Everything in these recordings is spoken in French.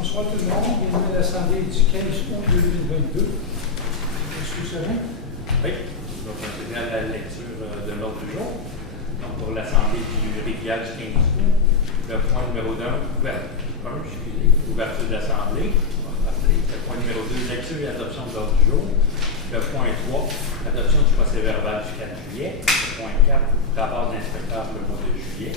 Bonsoir tout le monde. Bienvenue à l'Assemblée du 15 août 2022. Monsieur Serin. Oui, donc on se à la lecture de l'ordre du jour. Donc pour l'Assemblée du Rivière du 15 août, le point numéro 1, ouverture de l'Assemblée. Le point numéro 2, lecture et adoption de l'ordre du jour. Le point 3, adoption du procès verbal du 4 juillet. Le point 4, rapport de l'inspecteur pour le mois de juillet.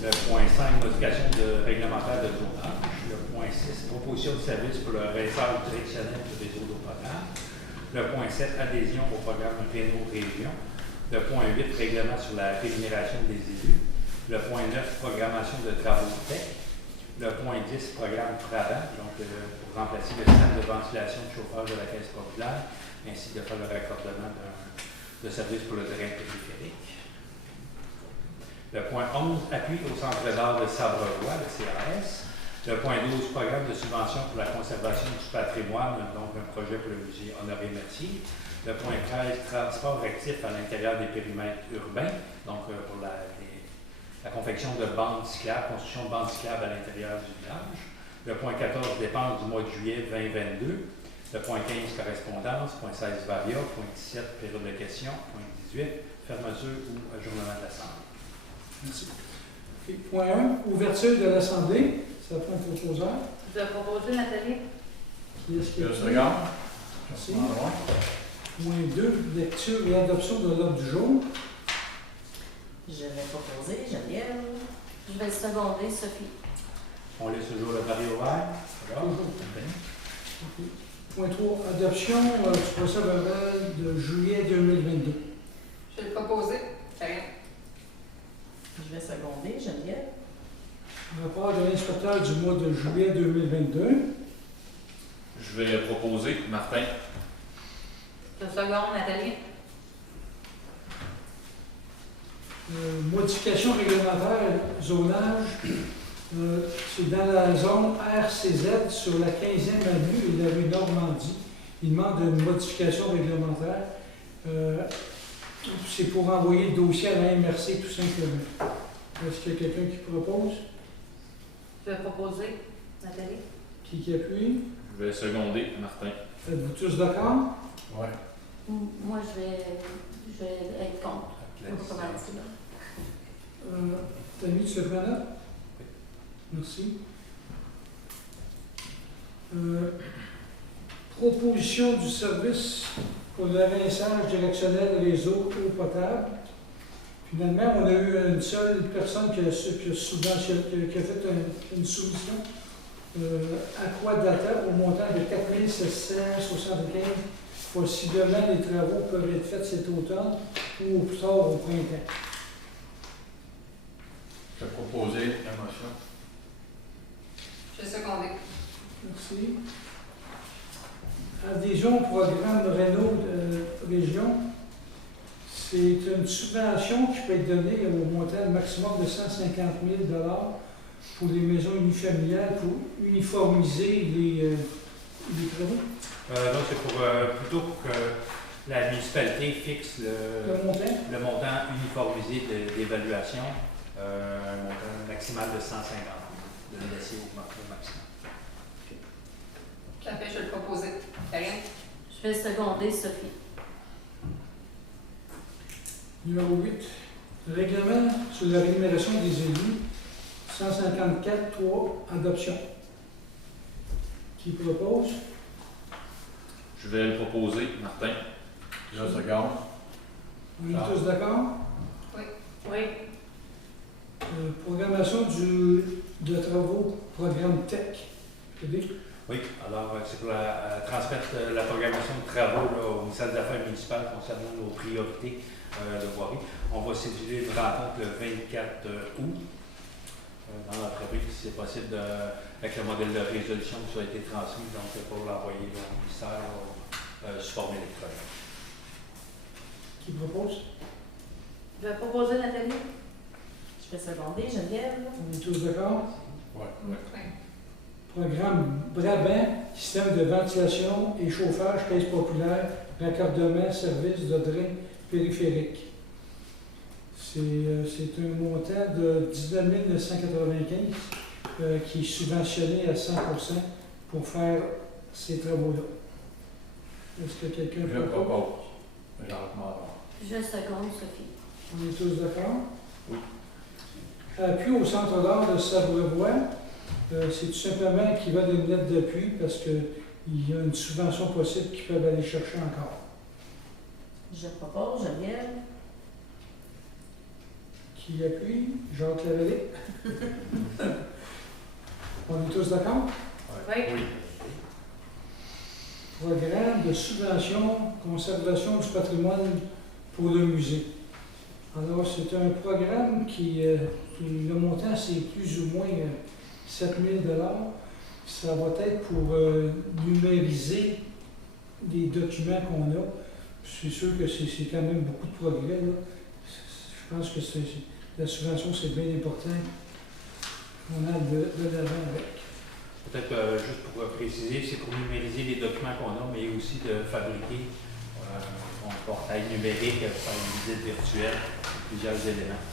Le point 5, modification réglementaire de zonage. Le point 6, proposition de service pour le réseau traditionnel du réseau d'eau potable. Le point 7, adhésion au programme Réno Région. Le point 8, règlement sur la rémunération des élus. Le point 9, programmation de travaux tech. Le point 10, programme Travail, donc pour remplacer le système de ventilation de chauffage de la Caisse populaire, ainsi que de faire le raccordement de service pour le terrain périphérique. Le point 11, appui au centre d'art de Sabre-Roi, le CAS. Le point 12, programme de subvention pour la conservation du patrimoine, donc un projet pour le musée Honoré-Mercier. Le point 13, transport actif à l'intérieur des périmètres urbains, donc pour la confection de bandes cyclables, construction de bandes cyclables à l'intérieur du village. Le point 14, dépenses du mois de juillet 2022. Le point 15, correspondance. Point 16, varia. Point 17, période de questions. Point 18, fermeture ou ajournement de l'Assemblée. Merci. Okay. Point 1, ouverture de l'Assemblée. C'est la point proposeur. Je vais proposer Nathalie. Qui est-ce qui est? Merci. Point 2, lecture et adoption de l'ordre du jour. Je vais proposer Geneviève. Je vais seconder Sophie. On laisse toujours le pari ouvert. Okay. Point 3, adoption du procès verbal de juillet 2022. Je vais le proposer. Karine. Je vais seconder Geneviève. Rapport de l'inspecteur du mois de juillet 2022. Je vais proposer Martin. Je seconde Nathalie. Modification réglementaire, zonage, c'est dans la zone RCZ sur la 15e avenue et la rue Normandie. Il demande une modification réglementaire. C'est pour envoyer le dossier à la MRC tout simplement. Est-ce qu'il y a quelqu'un qui propose? Je vais proposer Nathalie. Qui appuie? Je vais seconder Martin. Êtes-vous tous d'accord? Oui. Moi, je vais être contre. Tammy, tu le prends là? Merci. Proposition du service pour le rinçage directionnel réseau eau potable. Finalement, on a eu une seule personne qui a fait une soumission Aquadata au montant de 4 775. Possiblement, les travaux peuvent être faits cet automne ou au plus tard au printemps. Je vais proposer la motion. Je vais seconder. Merci. Adhésion au programme Réno Région. C'est une subvention qui peut être donnée au montant maximum de 150 000 pour les maisons unifamiliales pour uniformiser les travaux. Donc, c'est plutôt pour que la municipalité fixe le montant uniformisé d'évaluation, un montant maximal de 150 000, de le laisser au maximum. Tout à fait, je vais le proposer. Karine. Je vais seconder Sophie. Numéro 8. Règlement sur la rémunération des élus. 154.3. Adoption. Qui propose? Je vais le proposer Martin. Je seconde. On est tous d'accord? Oui. Oui. Programmation de travaux, programme TEC. Oui, alors c'est pour transmettre la programmation de travaux là, au ministère des Affaires municipales concernant nos priorités de voirie. On va séduire une rencontre le 24 août dans l'entreprise, si c'est possible, avec le modèle de résolution qui a été transmis, donc pour l'envoyer au ministère sous forme électronique. Qui propose? Je vais proposer Nathalie. Je vais seconder Geneviève. On est tous d'accord? Oui. Programme Brabant, système de ventilation et chauffage, caisse populaire, raccordement, service de drain périphérique. C'est un montant de 19 995. qui est subventionné à 100% pour faire ces travaux-là. Est-ce que quelqu'un Je propose? propose. Jacques Marron. Je seconde, Sophie. On est tous d'accord? Oui. Appui au Centre d'art de Sabrevois, c'est tout simplement qu'ils veulent une lettre d'appui parce qu'il y a une subvention possible qu'ils peuvent aller chercher encore. Je propose Geneviève. Qui appuie? Jacques Lavallée. On est tous d'accord? Oui. Programme de subvention, conservation du patrimoine pour le musée. Alors, c'est un programme le montant, c'est plus ou moins 7 000 $. Ça va être pour numériser les documents qu'on a. C'est sûr que c'est quand même beaucoup de progrès, là. Je pense que la subvention, c'est bien important. On a de l'avant avec. Peut-être juste pour préciser, c'est pour numériser les documents qu'on a, mais aussi de fabriquer un portail numérique, faire une visite virtuelle, plusieurs éléments.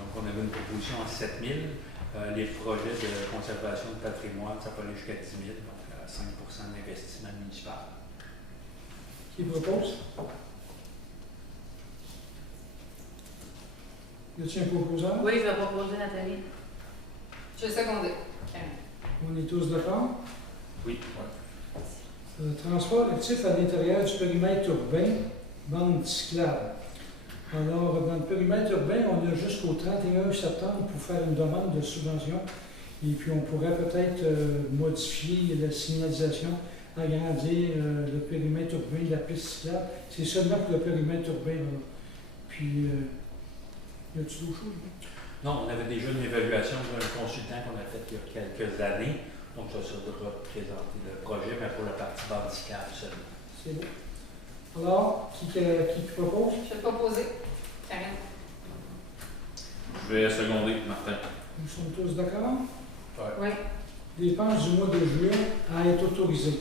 Donc, on avait une proposition à 7 000. Les projets de conservation de patrimoine, ça peut aller jusqu'à 10 000, donc à 5 d'investissement municipal. Qui propose? Y a-t-il un proposeur? Oui, je vais proposer Nathalie. Je vais seconder. On est tous d'accord? Oui. Transport actif à l'intérieur du périmètre urbain, bande cyclable. Alors, dans le périmètre urbain, on a jusqu'au 31 septembre pour faire une demande de subvention. Et puis, on pourrait peut-être modifier la signalisation, agrandir le périmètre urbain de la piste cyclable. C'est seulement pour le périmètre urbain. Là. Puis, y a-t-il d'autres choses? Non, on avait déjà une évaluation d'un consultant qu'on a fait il y a quelques années. Donc, ça sera présenter le projet, mais pour la partie bandicale seulement. C'est bon. Alors, qui propose? Je vais proposer Karine. Je vais seconder Martin. Nous sommes tous d'accord? Oui. Dépenses du mois de juillet à être autorisées.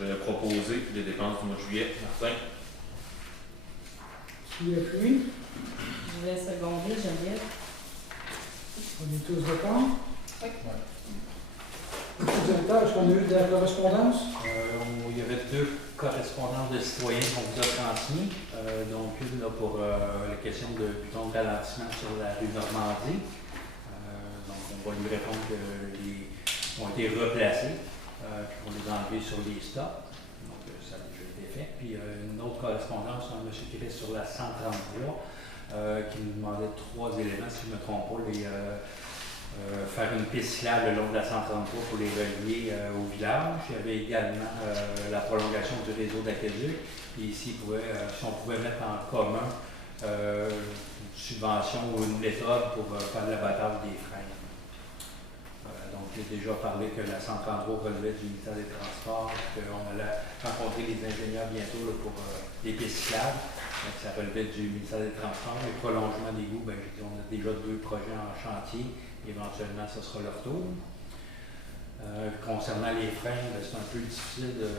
Je vais proposer les dépenses du mois de juillet. Martin. Qui appuie? Je vais seconder Geneviève. On est tous d'accord? Oui. Monsieur le directeur, est-ce qu'on a eu de la correspondance? Il y avait 2 correspondances de citoyens qu'on vous a transmis. Donc, une là, pour la question de bouton de ralentissement sur la rue Normandie. Donc, on va lui répondre que les ont été replacés, pour les enlever sur les stocks. Donc, ça a déjà été fait. Puis, une autre correspondance d'un monsieur qui était sur la 133, qui nous demandait 3 éléments, si je ne me trompe pas, faire une piste cyclable le long de la 133 pour les relier au village. Il y avait également la prolongation du réseau d'aqueduc. Et ici, si on pouvait mettre en commun une subvention ou une méthode pour faire l'abattage des freins. Donc, j'ai déjà parlé que la 133 relevait du ministère des Transports, qu'on allait rencontrer les ingénieurs bientôt là, pour les pistes cyclables. Donc, ça relevait du ministère des Transports. Les prolongements d'égouts, ben, on a déjà 2 projets en chantier. Éventuellement, ce sera leur tour. Concernant les freins, c'est un peu difficile de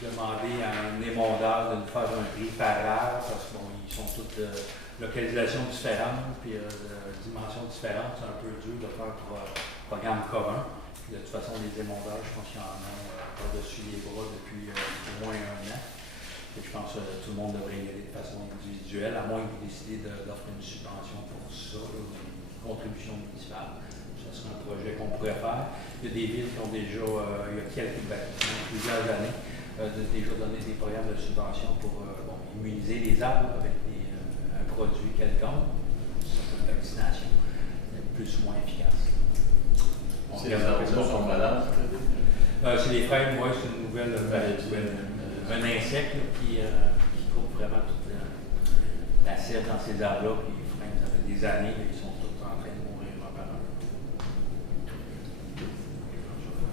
demander à un émondeur de nous faire un prix par heure parce qu'ils sont toutes de localisation différente puis dimensions différentes. C'est un peu dur de faire pour programme commun. Puis, de toute façon, les émondeurs, je pense qu'ils en ont par-dessus les bras depuis au moins 1 an. Et je pense que tout le monde devrait y aller de façon individuelle, à moins que vous décidez d'offrir une subvention pour ça, une contribution municipale. Ça serait un projet qu'on pourrait faire. Il y a des villes qui ont déjà, il y a plusieurs années, déjà donné des programmes de subvention pour immuniser les arbres avec un produit quelconque, une vaccination plus ou moins efficace. C'est les arbres sont malades. C'est les frênes, moi, c'est une nouvelle un insecte là, qui coupe vraiment toute la sève dans ces arbres-là, puis les freins, ça fait des années, ils sont tous en train de mourir un par un.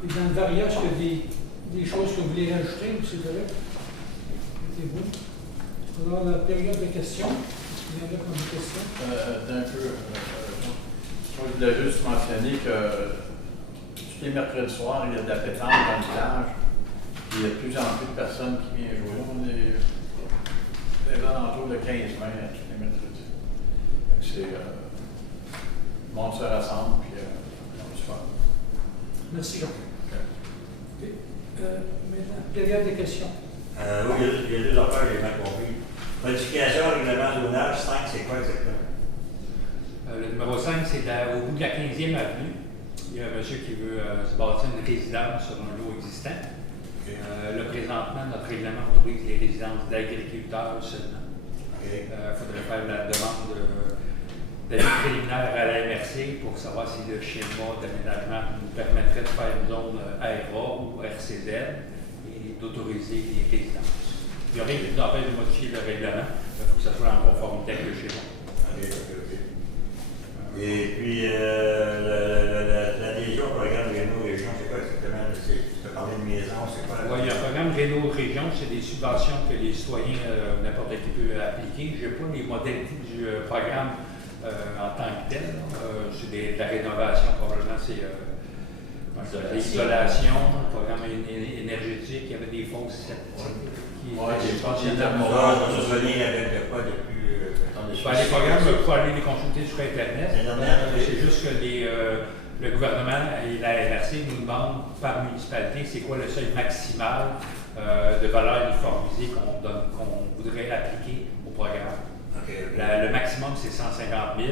Et dans le variage, il y a des choses que vous voulez rajouter, c'est correct? C'est bon. Alors, la période de questions. Il y en a comme des questions. D'un peu. Je voulais juste mentionner que tous les mercredis soirs, il y a de la pétanque dans le village. Il y a de plus en plus de personnes qui viennent jouer. On est aux alentours de 15-20 tous les mercredis. C'est. Le monde se rassemble, puis on se fait. Merci, Jean. Okay. Maintenant, période de questions. Oui, il y a deux affaires que j'ai mal compris. Modification, règlement zonage, 5, c'est quoi exactement? Le numéro 5, c'est au bout de la 15e avenue. Il y a un monsieur qui veut se bâtir une résidence sur un lot existant. Okay. Là, présentement, notre règlement autorise les résidences d'agriculteurs seulement. Il faudrait faire la demande d'avis préliminaire à la MRC pour savoir si le schéma d'aménagement nous permettrait de faire une zone RA ou RCZ et d'autoriser les résidences. Il n'y a rien qui nous empêche de modifier le règlement. Il faut que ça soit en conformité avec le schéma. OK. Et puis, l'adhésion au programme Réno Région, c'est quoi exactement? Tu peux parler de maison, c'est quoi? Oui, il y a un programme Réno Région, c'est des subventions que les citoyens, n'importe qui peut appliquer. Je n'ai pas les modalités du programme en tant que tel. C'est de la rénovation, probablement, c'est l'isolation, le programme énergétique, il y avait des fosses sceptiques. des thermomètres. Ça se venir avec de quoi de plus. Les programmes, il faut aller les consulter sur Internet. C'est juste que le gouvernement et la MRC nous demandent par municipalité c'est quoi le seuil maximal de valeur uniformisée qu'on voudrait appliquer au programme. Le maximum, c'est 150 000.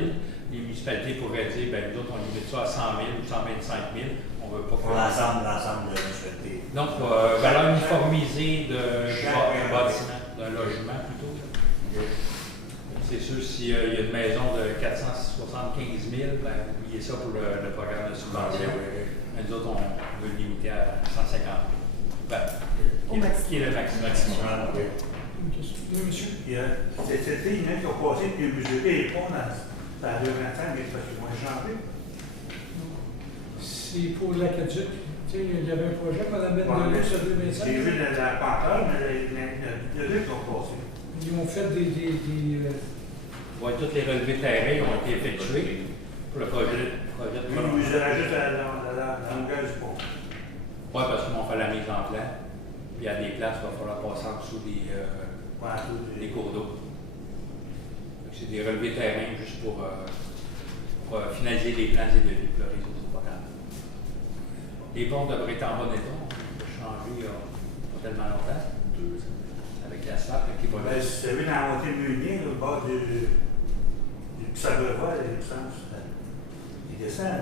Les municipalités pourraient dire, ben nous autres, on limite ça à 100 000 ou 125 000. On veut pas pour l'ensemble de la municipalité. Donc, valeur uniformisée d'un bâtiment, d'un logement plutôt. C'est sûr, s'il y a une maison de 475 000, ben, oubliez ça pour le programme de subvention. Mais nous autres, on veut le limiter à 150 000. Ben, qui est le maximum. Oui, monsieur. C'était une qui a passé puis mesuré les ponts dans la 2 ans, mais parce qu'ils vont échanger. C'est pour l'Acadie. Tu sais, il y avait un projet, Mme Bendelou, sur 2005. J'ai vu la panthère, mais il y a deux qui ont passé. Ils ont fait Oui, tous les relevés terrains ont été effectués pour le projet de Ils mesuraient juste la longueur du pont. Oui, parce qu'ils vont faire la mise en plan. Puis il y a des places, il va falloir passer en dessous des cours d'eau. C'est des relevés terrain juste pour finaliser les plans et devis pour le réseau du programme. Les ponts devraient être en bon état. On a changé il n'y a pas tellement longtemps, 2 ans, avec l'asphalte qui va là. Si tu as vu dans la montée de Meunier, au bord du Sabre-Voie, il descend.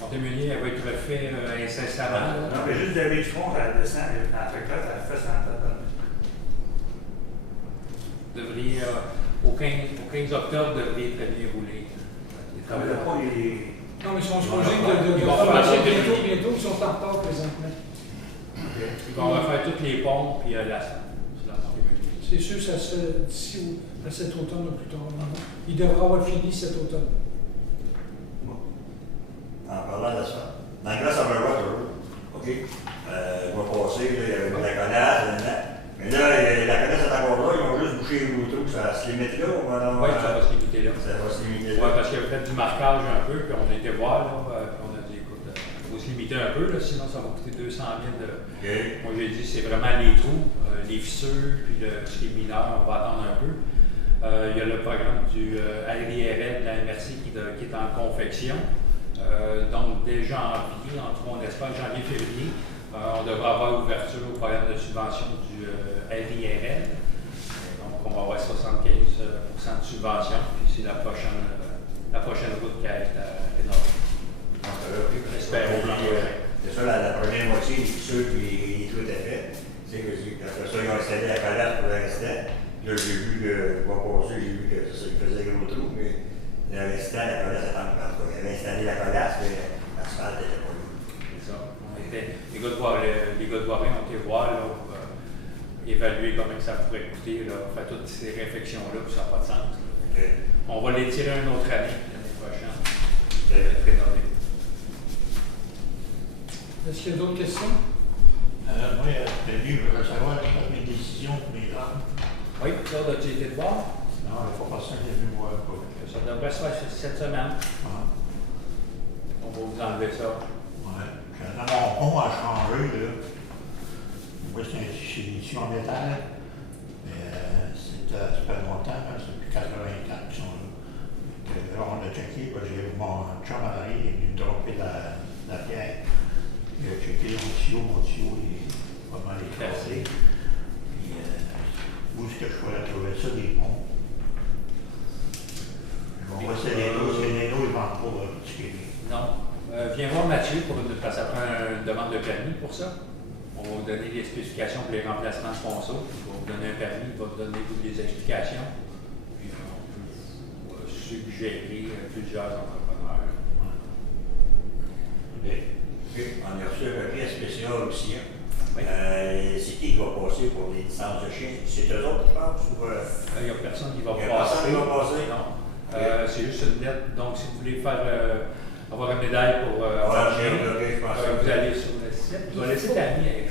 Montée-Meunier, elle va être refait incessamment. Non, mais juste d'aller du fond, elle descend, elle fait ça, elle fait ça en tête. Devriez, au 15 octobre, devriez très bien rouler. Comme le pont, il est. Non, mais ils sont supposés de commencer bientôt, ils sont en retard présentement. Ils vont refaire tous les ponts puis l'asphalte. C'est sûr, ça se d'ici à cet automne ou plus tard. Il devra avoir fini cet automne. En parlant de ça, dans le Grand Sabre-Voie, OK, on va passer, là, il y avait la connasse, mais là, la connasse est encore là, ils ont juste bouché le trou, ça se limite là, ou alors? Oui, ça va se limiter là. Ça va se limiter là. Oui, parce qu'il y avait fait du marquage un peu, puis on a été voir, là, puis on a dit, écoute, il faut se limiter un peu, là, sinon ça va coûter 200 000 Okay. Moi, j'ai dit, c'est vraiment les trous, les fissures, puis ce qui est mineur, on va attendre un peu. Il y a le programme du RIRL de la MRC qui est en confection. Donc, dès janvier, on espère janvier-février, on devra avoir ouverture au programme de subvention du RIRL. Donc, on va avoir 75 de subvention, puis c'est la prochaine route qui va être rénovée. J'espère au plan prochain. C'est ça, la première moitié, les fissures et les trous étaient faits. Après ça, ils ont installé la colasse pour le restant. Là, j'ai vu que, pas passer, j'ai vu que ça faisait gros trou, mais le restant, la colasse était en place. Ils avaient installé la colasse, mais l'asphalte n'était pas là. C'est ça. Les gars de Voirin ont été voir là, pour évaluer comment ça pourrait coûter, là, faire toutes ces réflexions-là, puis ça n'a pas de sens. Okay. On va les tirer une autre année, l'année prochaine. Ça va être rénové. Est-ce qu'il y a d'autres questions? Moi, Denis, je veux savoir mes décisions pour mes grands. Oui, Claude, as-tu été de voir? Non, il faut pas ça qu'il est venu me voir. Ça devrait se faire cette semaine. Ah. On va vous enlever ça. Ouais. Mon pont a changé, là. Moi, c'est une édition en métal. Mais ça fait longtemps, hein, c'est depuis 84 qu'ils sont là. Là, on a checké, j'ai mon chum à l'arrière, il est venu me dropper la pierre. Il a checké mon tuyau, il est pas mal écrasé. Puis, où est-ce que je pourrais trouver ça, des ponts? On va essayer les Néno, ils vendent pas checker. Non. Viens voir Mathieu parce que ça prend une demande de permis pour ça. On va vous donner des spécifications pour les remplacements de ponceaux. Il va vous donner un permis, il va vous donner toutes les explications. Puis on peut suggérer plusieurs entrepreneurs. On a reçu un papier spécial aussi. Oui. C'est qui va passer pour les licences de chiens? C'est eux autres, je pense? Il n'y a personne qui va Il y a personne passer. qui va passer? Non. C'est juste une lettre. Donc, si vous voulez faire avoir une médaille pour avoir un chien, vous allez sur le site. Vous allez laisser ta vie avec.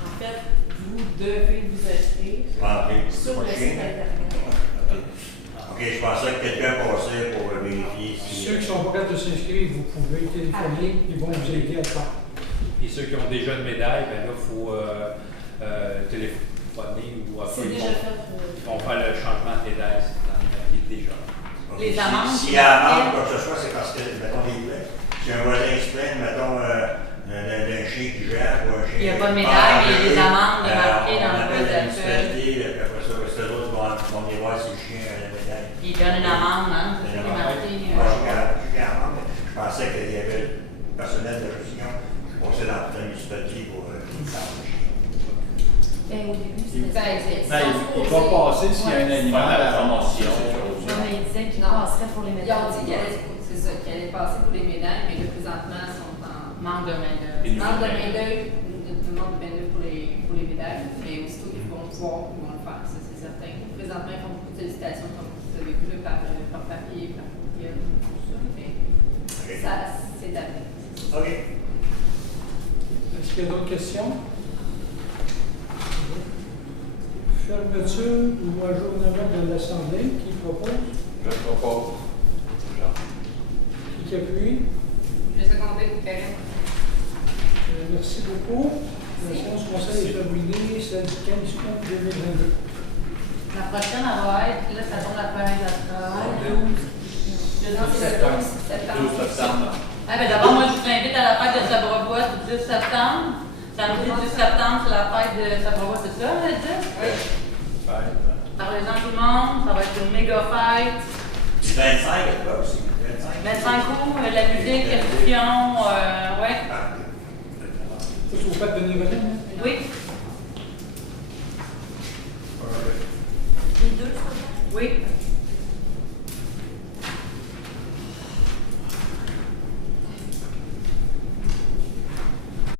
En fait, vous devez vous inscrire sur le site internet. OK, je pensais que quelqu'un passait pour vérifier si... Ceux qui ne sont pas capables de s'inscrire, vous pouvez téléphoner, ils vont vous aider à le faire. Et ceux qui ont déjà une médaille, ben là, il faut téléphoner ou C'est appeler. déjà fait. Ils vont faire le changement de médaille, c'est dans le papier déjà. Les amendes. S'il y a amende, quoi que ce soit, c'est parce que, mettons, des plaies. Si un voisin se plaint, mettons, d'un chien qui gère ou un chien. Il n'y a pas de médaille, mais il y a des amendes marquées dans le code de d'accueil. puis après ça, c'est eux autres qui vont venir voir si le chien a la médaille. Il donne une amende, hein? C'est Une marqué. Moi, je suis amende. Je pensais qu'il y avait le personnel de gestion qui passait dans la municipalité pour les licences de chien. Ben, au début, c'était Il va passer s'il y a un animal à la formation. Non, mais il disait qu'il Non. passerait pour les Ils ont médailles. dit c'est ça, qu'ils allaient passer pour les médailles, mais là, présentement, ils sont en Manque de main-d'œuvre. manque de main-d'œuvre, demande de main-d'œuvre pour les médailles, mais aussitôt qu'ils vont pouvoir, ils vont le faire, ça c'est certain. Présentement, ils font beaucoup de sollicitations, comme vous avez vu, là, par papier, par courriel, tout ça. Mais ça, c'est d'avenir. OK. Est-ce qu'il y a d'autres questions? Fermeture ou ajournement de l'Assemblée, qui propose? Je propose. Qui appuie? Je vais seconder, Karine. Merci beaucoup. La séance du conseil est terminée, c'est le 15 août 2022. La prochaine, elle va être, là, ça tombe la première de la travail. Non, c'est le 12 septembre. 12 septembre. Ah, ben d'abord, moi, je vous invite à la fête de Sabre-Bois du 10 septembre. Samedi 10 septembre, c'est la fête de Sabre-Bois, c'est ça, le 10? Oui. Parlez-en tout le monde, ça va être une méga fête. Du 25, là aussi. 25 coups, la musique, la discussion, ouais. Ah, Ça, c'est au fait de bénévolat, hein? Oui. Les deux, je crois. Oui.